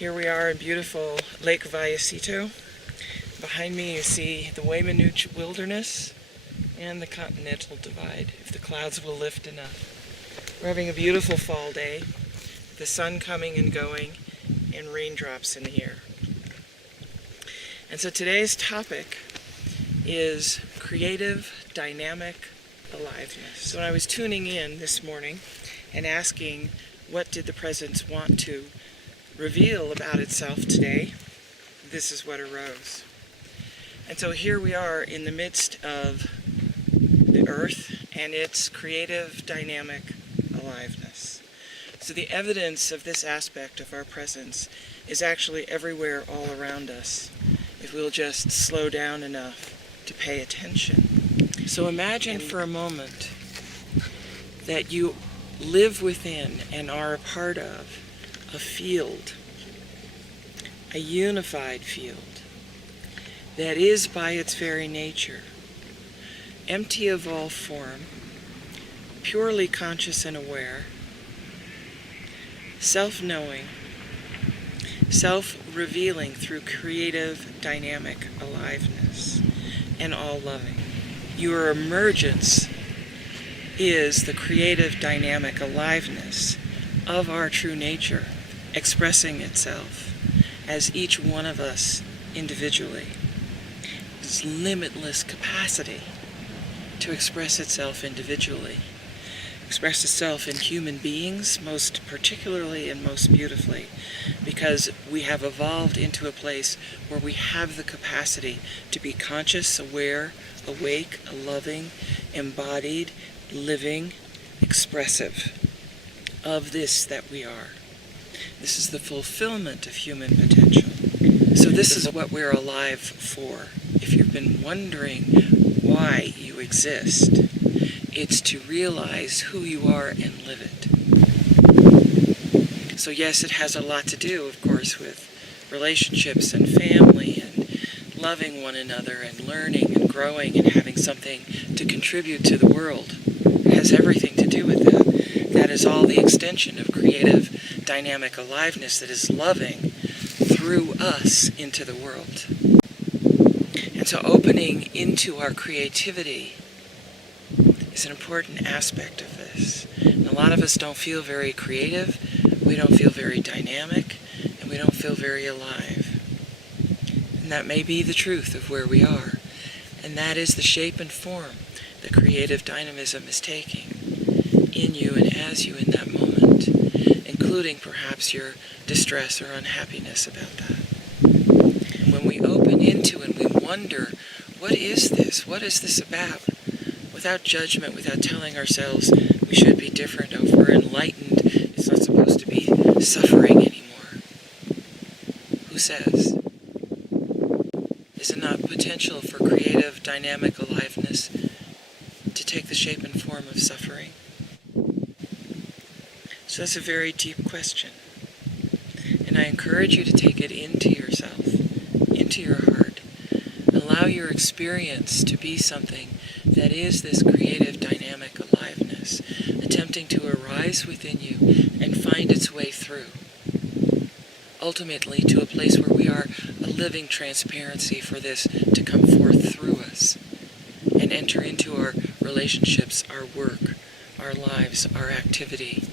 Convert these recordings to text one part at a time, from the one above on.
Here we are in beautiful Lake Vallecito. Behind me you see the Waymanooch Wilderness and the Continental Divide, if the clouds will lift enough. We're having a beautiful fall day, the sun coming and going, and raindrops in the air. And so today's topic is creative, dynamic aliveness. So when I was tuning in this morning and asking what did the presence want to reveal about itself today, this is what arose. And so here we are in the midst of the earth and its creative, dynamic aliveness. So the evidence of this aspect of our presence is actually everywhere all around us, if we'll just slow down enough to pay attention. So imagine for a moment that you live within and are a part of a field, a unified field that is by its very nature empty of all form, purely conscious and aware, self-knowing, self-revealing through creative, dynamic aliveness, and all-loving. Your emergence is the creative, dynamic aliveness of our true nature expressing itself as each one of us individually. This limitless capacity to express itself individually, express itself in human beings most particularly and most beautifully, because we have evolved into a place where we have the capacity to be conscious, aware, awake, loving, embodied, living, expressive of this that we are. This is the fulfillment of human potential. So this is what we're alive for. If you've been wondering why you exist, it's to realize who you are and live it. So yes, it has a lot to do, of course, with relationships and family and loving one another and learning and growing and having something to contribute to the world. It has everything to do with that. That is all the extension of creative, dynamic aliveness that is loving through us into the world. And so opening into our creativity is an important aspect of this. And a lot of us don't feel very creative, we don't feel very dynamic, and we don't feel very alive. And that may be the truth of where we are. And that is the shape and form that creative dynamism is taking in you and as you in that moment, including perhaps your distress or unhappiness about that. And when we open into and we wonder, what is this? What is this about? Without judgment, without telling ourselves we should be different, or if we're enlightened, it's not supposed to be suffering anymore. Who says? Is it not potential for creative, dynamic aliveness to take the shape and form of suffering? So that's a very deep question. And I encourage you to take it into yourself, into your heart. Allow your experience to be something that is this creative, dynamic aliveness, attempting to arise within you and find its way through, ultimately to a place where we are a living transparency for this to come forth through us and enter into our relationships, our work, our lives, our activity,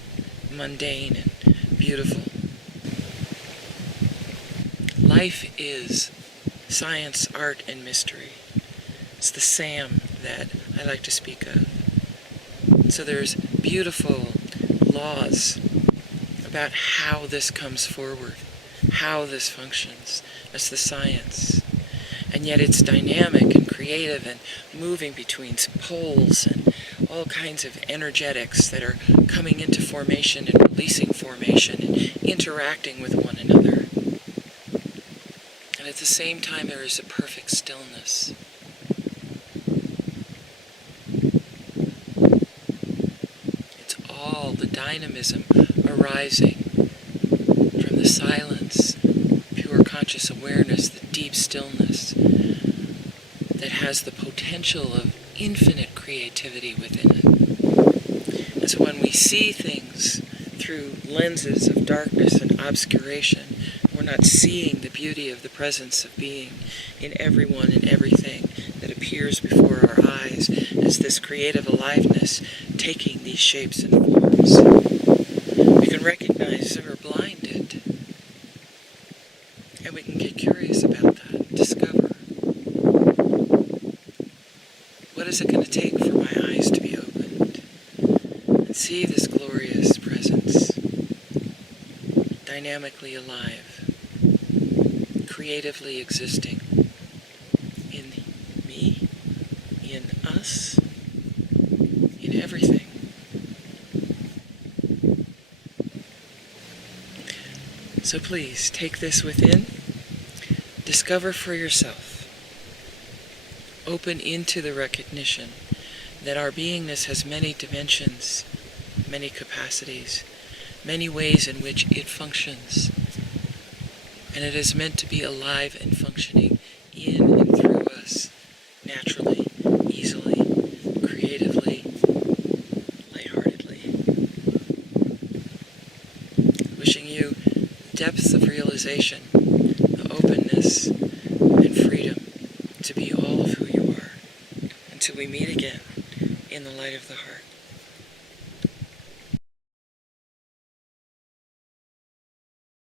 mundane and beautiful. Life is science, art, and mystery. It's the SAM that I like to speak of. So there's beautiful laws about how this comes forward, how this functions. That's the science. And yet it's dynamic and creative and moving between poles and all kinds of energetics that are coming into formation and releasing formation and interacting with one another. And at the same time there is a perfect stillness. It's all the dynamism arising from the silence, pure conscious awareness, the deep stillness that has the potential of infinite creativity within it. And so when we see things through lenses of darkness and obscuration, we're not seeing the beauty of the presence of being in everyone and everything that appears before our eyes as this creative aliveness taking these shapes and forms. We can recognize that we're blinded, and we can get curious about that and discover, what is it going to take for my eyes to be opened and see this glorious presence, dynamically alive, creatively existing in me, in us, in everything. So please, take this within, discover for yourself, open into the recognition that our beingness has many dimensions, many capacities, many ways in which it functions. And it is meant to be alive and functioning in and through us, naturally, easily, creatively, lightheartedly. Wishing you depths of realization, the openness and freedom to be all of who you are, until we meet again in the light of the heart.